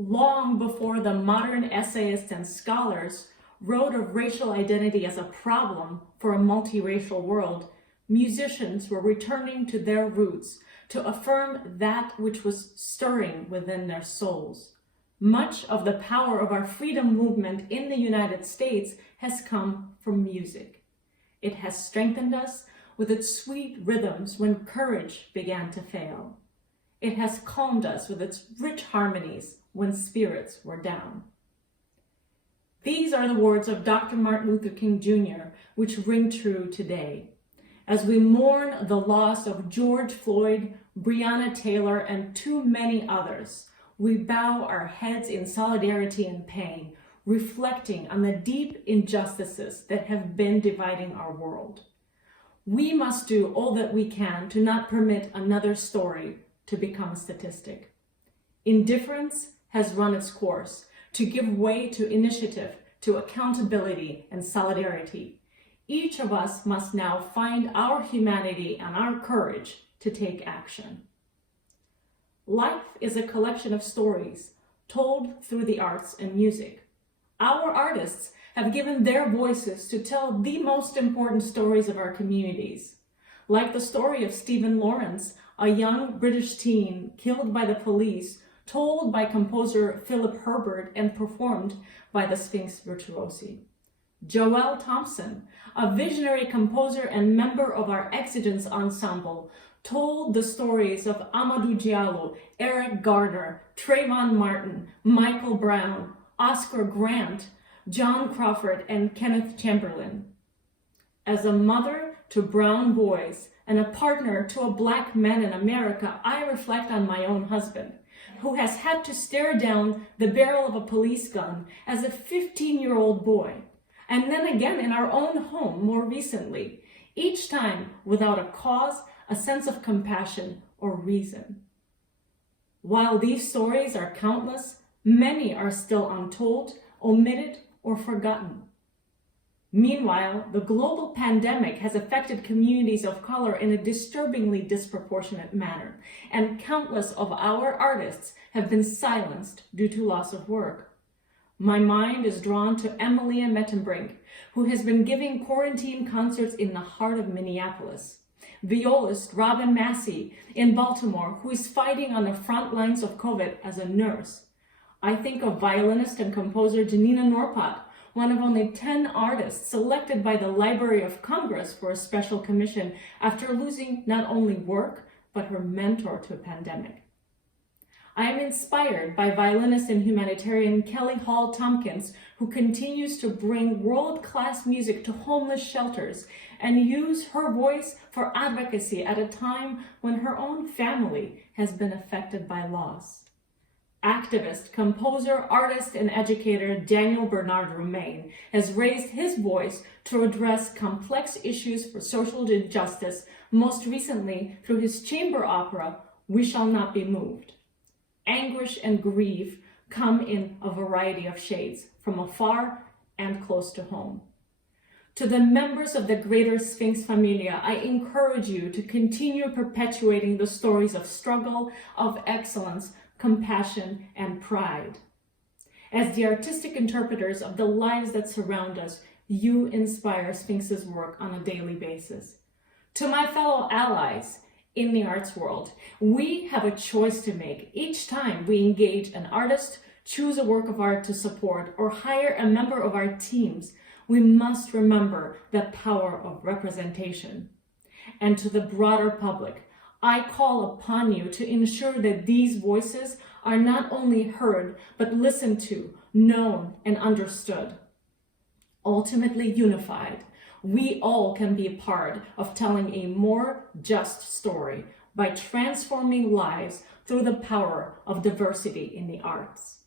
Long before the modern essayists and scholars wrote of racial identity as a problem for a multiracial world, musicians were returning to their roots to affirm that which was stirring within their souls. Much of the power of our freedom movement in the United States has come from music. It has strengthened us with its sweet rhythms when courage began to fail. It has calmed us with its rich harmonies when spirits were down. These are the words of Dr. Martin Luther King Jr., which ring true today. As we mourn the loss of George Floyd, Breonna Taylor, and too many others, we bow our heads in solidarity and pain, reflecting on the deep injustices that have been dividing our world. We must do all that we can to not permit another story to become a statistic. Indifference has run its course to give way to initiative, to accountability and solidarity. Each of us must now find our humanity and our courage to take action. Life is a collection of stories told through the arts and music. Our artists have given their voices to tell the most important stories of our communities, like the story of Stephen Lawrence, a young British teen killed by the police, told by composer Philip Herbert and performed by the Sphinx Virtuosi. Joelle Thompson, a visionary composer and member of our Exigence Ensemble, told the stories of Amadou Diallo, Eric Garner, Trayvon Martin, Michael Brown, Oscar Grant, John Crawford, and Kenneth Chamberlain. As a mother to brown boys and a partner to a Black man in America, I reflect on my own husband, who has had to stare down the barrel of a police gun as a 15-year-old boy, and then again in our own home more recently, each time without a cause, a sense of compassion, or reason. While these stories are countless, many are still untold, omitted, or forgotten. Meanwhile, the global pandemic has affected communities of color in a disturbingly disproportionate manner, and countless of our artists have been silenced due to loss of work. My mind is drawn to Emilia Mettenbrink, who has been giving quarantine concerts in the heart of Minneapolis. Violist Robin Massey in Baltimore, who is fighting on the front lines of COVID as a nurse. I think of violinist and composer Janina Norpat, one of only 10 artists selected by the Library of Congress for a special commission after losing not only work, but her mentor to a pandemic. I am inspired by violinist and humanitarian Kelly Hall Tompkins, who continues to bring world-class music to homeless shelters and use her voice for advocacy at a time when her own family has been affected by loss. Activist, composer, artist, and educator Daniel Bernard Romain has raised his voice to address complex issues for social injustice, most recently through his chamber opera, We Shall Not Be Moved. Anguish and grief come in a variety of shades, from afar and close to home. To the members of the greater Sphinx Familia, I encourage you to continue perpetuating the stories of struggle, of excellence, compassion, and pride. As the artistic interpreters of the lives that surround us, you inspire Sphinx's work on a daily basis. To my fellow allies in the arts world, we have a choice to make each time we engage an artist, choose a work of art to support, or hire a member of our teams. We must remember the power of representation. And to the broader public, I call upon you to ensure that these voices are not only heard, but listened to, known, and understood. Ultimately unified, we all can be a part of telling a more just story by transforming lives through the power of diversity in the arts.